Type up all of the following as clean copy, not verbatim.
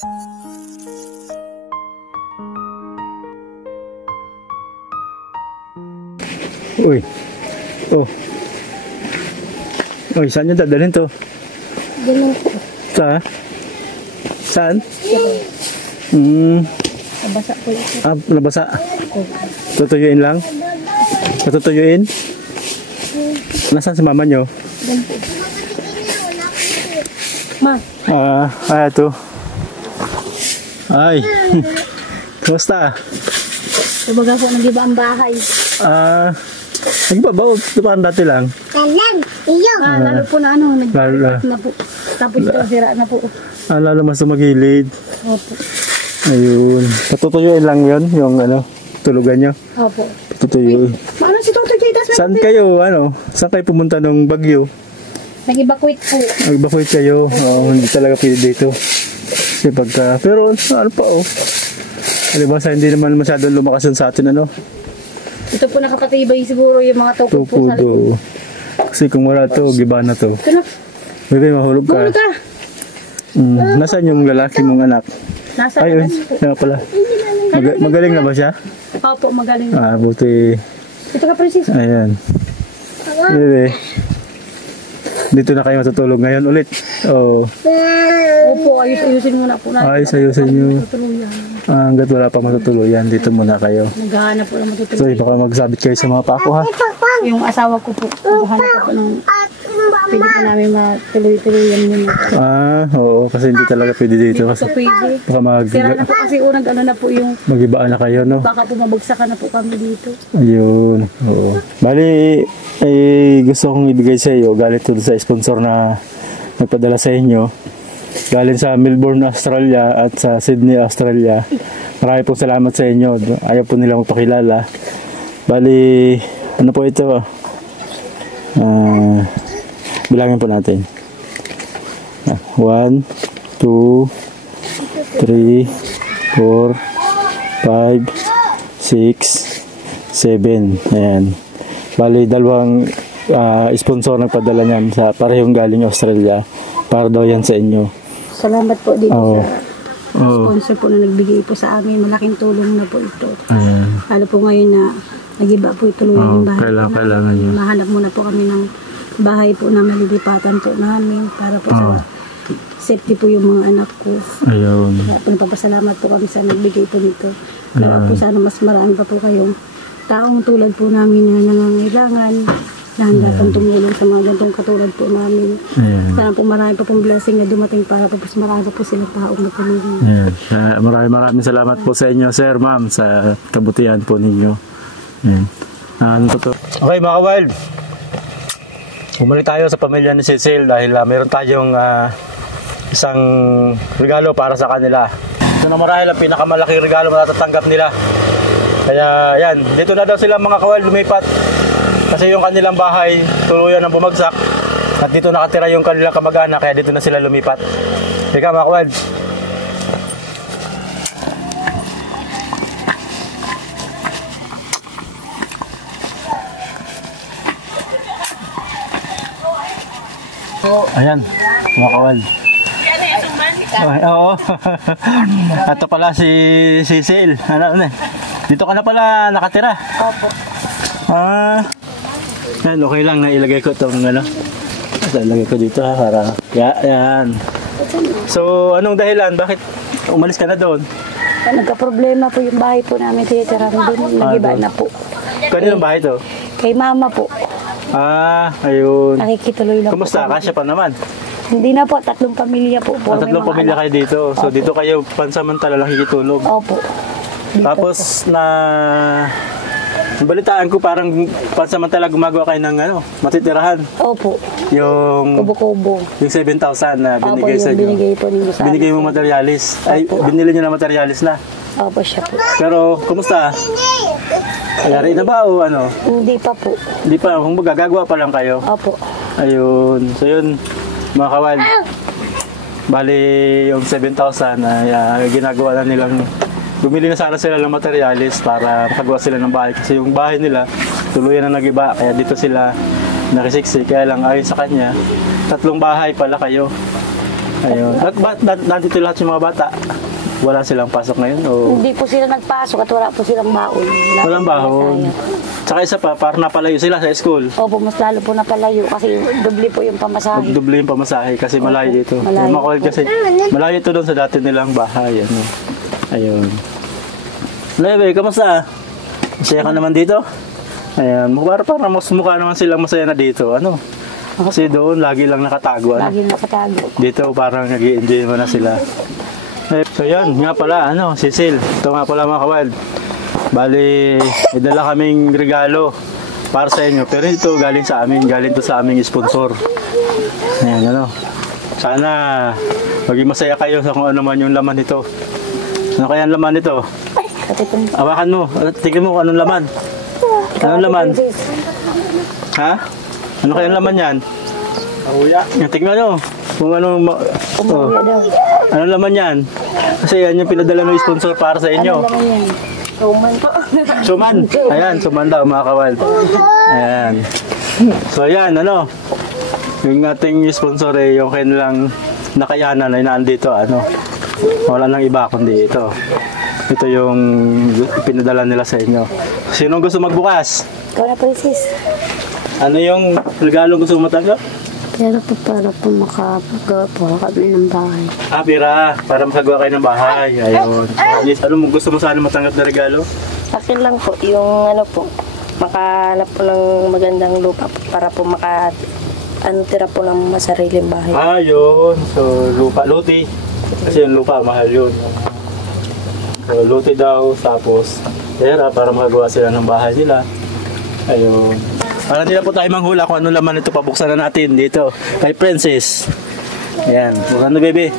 Uy. Oh. Uy, saan nyo dadalhin to? Ganun po. Saan? Nabasa po ito. Ah, nabasa. Tutuyuin lang? Tutuyuin? Nasaan si mama nyo? Ganun po. Ma. Ito. Ay. Kumusta? Kumbaga po, nag-iba ang bahay. Nagba ba? Parang dati lang. Lalo po na ano, nag-iba na po. Tapos ito, sira na po. Lalo mas sumagilid. Opo. Ayun. Patutuyuin lang yun, yung tulugan nyo. Opo. Patutuyuin. Ano si Toto Jaitas? Saan kayo, saan kayo pumunta nung bagyo? Nag-evacuate po. Nag-evacuate kayo? Hindi talaga pwede dito. Kasi pero ano pa Alibasa, hindi naman masyadong lumakas yun sa atin, Ito po nakapatibay siguro yung mga tupo po sa likod. Kasi kung wala to, giba na to. Bebe, mahulog ka. Mahulog ka! Nasaan yung lalaki mong anak? Nasa ayun, nga pala. Magaling na ba siya? Opo, magaling. Buti. Ito ka, Princess. Ayan. Bebe. Dito na kayo matutulog ngayon ulit. Opo, ayusin muna po natin. Ayusin nyo. Hanggat wala pa matutuluyan, dito muna kayo. Naghahanap po ng matutuluyan. So, baka magsabit kayo sa mga pako, ha? Yung asawa ko po, naghahanap po ng pwede po namin matuloy-tuloyan muna. Oo, kasi hindi talaga pwede dito. Kasi pwede. baka sira na po kasi unang na po yung mag-ibaan na kayo, no? Baka po mabagsakan na po kami dito. Ayun, oo. Bali, gusto kong ibigay sa iyo, galing to sa sponsor na nagpadala sa inyo. Galing sa Melbourne, Australia at sa Sydney, Australia. Marami pong salamat sa inyo. Ayaw po nilang magpakilala. Bali, ano po ito? Bilangin po natin. 1, 2, 3, 4, 5, 6, 7. Ayan. Bali, dalawang sponsor nagpadala niyan sa parehong galing Australia. Para daw yan sa inyo. Salamat po dito sa sponsor po na nagbigay po sa amin. Malaking tulong na po ito. Lalo po ngayon na nag-iba po ituloy yung bahay. Kailangan nyo. Mahanap muna po kami ng bahay po na malilipatan po namin para po sa safety po yung mga anak ko. Ayun. Kaya po napapasalamat po kami sa nagbigay po nito. Kaya po sana mas marami pa po kayong taong tulad po namin na nangangailangan. Handa pang tumulong sa mga gantong katulad po namin. Sana po marami pa pong blessing na dumating para po marami pa po sila taong natulungan. Maraming salamat po sa inyo, sir, ma'am, sa kabutihan po ninyo. Okay, mga ka-wild. Bumalik tayo sa pamilya ni Cecil dahil meron tayong isang regalo para sa kanila. Ito na marahil ang pinakamalaking regalo matatanggap nila. Kaya yan, dito na daw sila mga ka-wild lumipat. Kasi yung kanilang bahay, tuluyan ang bumagsak. At dito nakatira yung kanilang kamag-anak, kaya dito na sila lumipat. Teka mga ka-wild. Ayan, mga ka-wild. Oo. Ito pala si Cecil. Dito ka na pala nakatira. Opo. Yan, okay lang na ilagay ko itong ilagay ko dito para yan. So, anong dahilan? Bakit umalis ka na doon? Nagka-problema po yung bahay po namin titirahan doon. Nag-iba na po. Kaninong bahay to? Kay mama po. Ayun. Nakikituloy lang. Kumusta? Kasya pa naman? Hindi na po, 3 pamilya po. Tatlong pamilya kayo dito. So, dito kayo pansamantala lang nakikitulog. Opo. Dito tapos balitaan ko parang pansamantala gumagawa kayo ng matitirahan. Opo. Yung kubo-kubo. Yung 7,000 na binigay sa inyo. Binigay po ninyo sa binigay mo materialis. Ay, binili niyo na materialis na. Opo, siya po. Pero, kumusta? Ayari na ba o ano? Hindi pa po. Hindi pa. Kung gagagawa pa lang kayo. Opo. Ayun. So, yun, mga kawan. Bali, yung 7,000 ay ginagawa na nilang bumili na sana sila ng materialis para makagawa sila ng bahay. Kasi yung bahay nila, tuluyan na nag-iba. Kaya dito sila nakisiksik. Kaya lang, ayon sa kanya, 3 bahay pala kayo. Ayun. At nandito lahat yung mga bata? Wala silang pasok ngayon? O? Hindi po sila nagpasok at wala po silang baon. Walang baon. Tsaka isa pa, parang napalayo sila sa school. Opo, mas lalo po napalayo kasi doble po yung pamasahe. Doble yung pamasahe kasi malayo dito. Malayo Makulit kasi malayo ito doon sa dati nilang bahay. Ano. Ayun. Lebe, kamusta? Masaya ka naman dito? Ayan, parang mas mukha naman silang masaya na dito. Ano? Kasi doon, lagi lang nakatago. Ano? Lagi nakatago. Dito, parang nag-i-enjoy mo na sila. So yan, nga pala, Cecil. Ito nga pala mga kawild. Bali, may dala kaming regalo para sa inyo. Pero ito galing sa amin, galing to sa aming sponsor. Ayan, sana maging masaya kayo sa kung ano man yung laman nito. Ano kaya ang laman nito? Hawakan mo, tignan mo kung anong laman. Anong laman? Ha? Ano kaya ang laman yan? Uya. Tignan nyo. Kung anong... Anong laman yan? Kasi yan yung pinadala ng sponsor para sa inyo. Ano naman yan? Suman po. Suman. Ayan, suman daw mga kawal. Ayan. So ayan, yung ating sponsor yung kanilang nakayanan ay naandito, wala nang iba kundi ito. Ito yung pinadala nila sa inyo. Sino gusto magbukas? Ikaw na, Princess. Ano yung regalo gusto mo matanggap? Pero po para po makapagawa po kami ng bahay. Pira, para makagawa kayo ng bahay. Ayun. Yes, ano mo gusto mo sana matanggap na regalo? Akin lang po, yung makahanap po ng magandang lupa po para po tira po ng masariling bahay. Ayun. So, luti. Kasi yung lupa, mahal yun. So, luti daw, tapos pera para makagawa sila ng bahay nila. Ayun. Para nila po tayo manghula kung ano laman ito, pabuksan na natin dito kay Princess. Ayan. Buksan na, baby.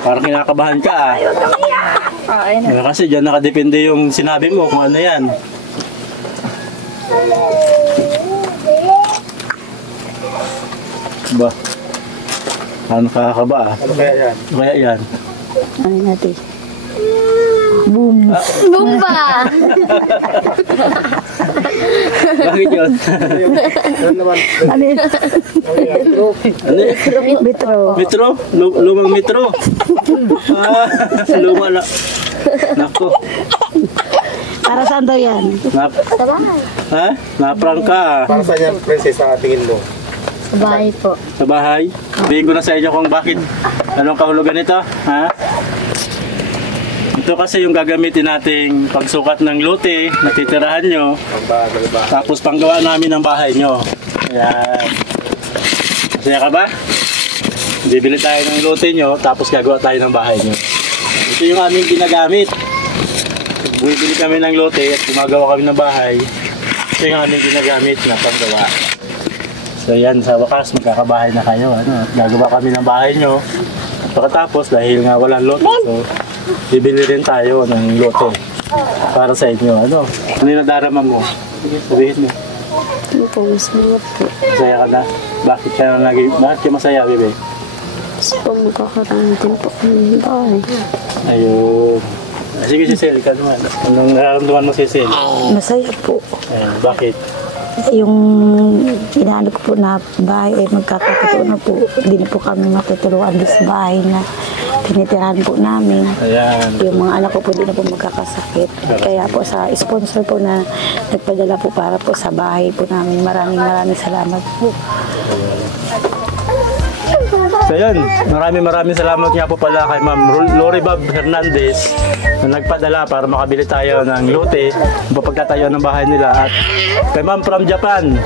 Parang kinakabahan ka Kasi dyan nakadepende yung sinabi mo kung ano yan. Ba? Ano kakaba Ano kaya yan? Ano kaya yan? Ano natin? Boom! Bumba! Bakit yun? Ano yun? Ano yun? Metro. Metro? Lumang metro? Luma na. Nako. Para saan daw yan? Ha? Naprang ka. Para sa yan, Princess, sa tingin mo? Sa bahay po. Sa bahay? Sabihin ko na sa inyo kung bakit. Anong kahulugan nito? Ha? Ito kasi yung gagamitin nating pagsukat ng lote, natitirahan nyo. Tapos panggawa namin ng bahay nyo. Ayan. Masaya ka ba? Bibili tayo ng lote nyo, tapos gagawa tayo ng bahay nyo. Ito yung aming ginagamit. Bibili kami ng lote at gumagawa kami ng bahay. Ito yung aming ginagamit na panggawa. So yan, sa wakas magkakabahay na kayo. Gagawa kami ng bahay nyo. Pagkatapos, dahil nga walang lote, so bibili rin tayo ng lote para sa inyo. Ano yung nadarama mo? Sabihin mo. Ano po, masaya po. Masaya ka na? Bakit ka masaya, bebe? Kasi po magkakaroon din po kami ng bahay. Ayun. Sige, Cecil, ikaw naman. Anong nararamdaman mo, Cecil? Masaya po. Ayun, bakit? Yung inaano ko po na bahay ay magkakatotoo na po. Hindi na po kami matutulungan din sa bahay na tinitirahan po namin. Ayan. Yung mga anak ko po hindi na po magkakasakit. Kaya po sa sponsor po na nagpadala po para po sa bahay po namin. Maraming salamat po. So yun, maraming salamat nga po pala kay Ma'am Loribab Hernandez na nagpadala para makabili tayo ng lote, mapagtatayo ng bahay nila, at kay Ma'am from Japan,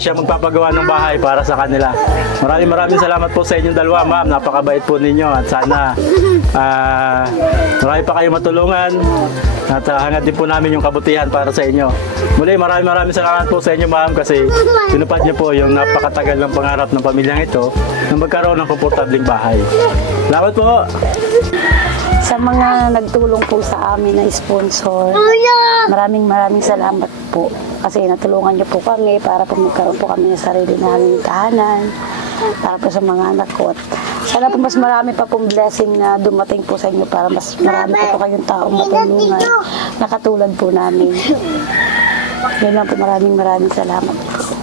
siya magpapagawa ng bahay para sa kanila. Maraming salamat po sa inyong dalawa, Ma'am. Napakabait po ninyo at sana marami pa kayong matulungan at hangad din po namin yung kabutihan para sa inyo. Muli, maraming salamat po sa inyo, Ma'am, kasi tinupad niyo po yung napakatagal ng pangarap ng pamilyang ito na magkaroon ng komportabling bahay. Salamat po! Sa mga nagtulong po sa amin na sponsor, maraming salamat po. Kasi natulungan niyo po kami para po magkaroon po kami ng sarili naming tahanan. Para po sa mga anak ko. At Sana po mas marami pa pong blessing na dumating po sa inyo para mas marami pa po kayong taong matulungan na katulad po namin. Yan lang po, maraming salamat po.